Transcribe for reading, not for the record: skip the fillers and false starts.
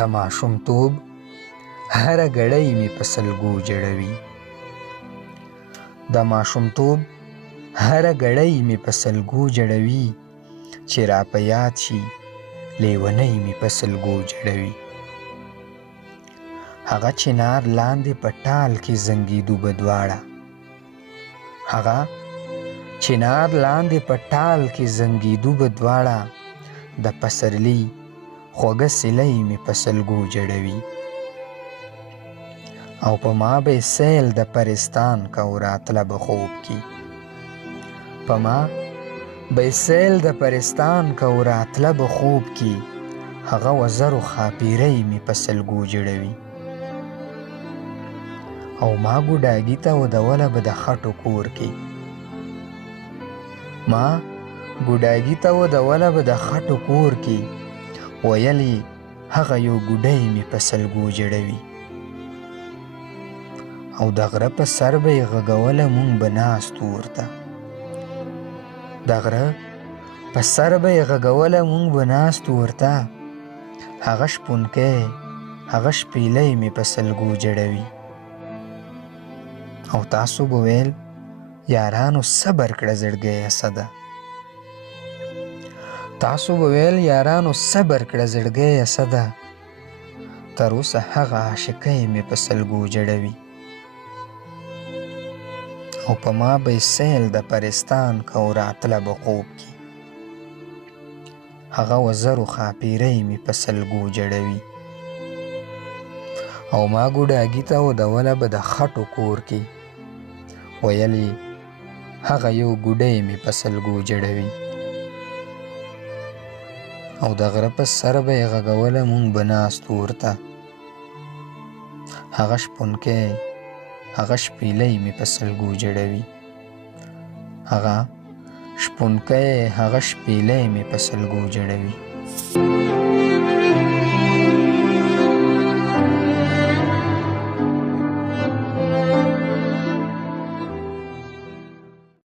د ماشومتوب هره ګړۍ مې په سلګو جړوي. د ماشومتوب هره ګړۍ مې په سلګو جړوي، چې را په یاد شي لیونۍ مې په سلګو جړوي. هغه چنار لاندې په ټال کې زنګېدو به دواړه، هغه چنار لاندې په ټال کې زنګېدو به دواړه، د پسرلي خوږه سیلۍ مې په سلګو جړوي. او په ما به سیل د پرستان کو راتله به خوب کې، په ما به سیل د پرستان کو راتله به خوب کې، هغه وزرو خاپیرۍ مې په سلګو جړوي. او ما ګوډاګي ته ودوله به د خټو کور کې، ما ګوډاګي ته ودوله به د خټو کور کې، ویل یې هغه یو ګوډی مې په سلګو جړوي. او د غره په سر به یې غږوله مونږ به ناستو ورته، د غره په سر به یې غږوله مونږ به ناستو ورته، هغه شپونکی هغه شپیلی مې په سلګو جړوي. او تاسو به ویل یارانو صبر کړه زړګی اسده، تاسو به ویل یارانو صبر کړه زړګی اسده، تر اوسه هغه عاشقۍ مې په سلګو جړوي. او په ما به سیل د پرستان کو راتله به خوب کې، هغه وزرو خاپیرۍ مې په سلګو جړوي. او ما ګوډاګي ته ودوله به د خټو کور کې، ویل یې هغه یو ګوډی مې په سلګو جړوي. او د غره په سر به یې غږوله مونږ به ناستو ورته، هغه شپونکی هغه شپیلی مې په سلګو جړوي، هغه شپونکی هغه شپیلی مې په سلګو جړوي.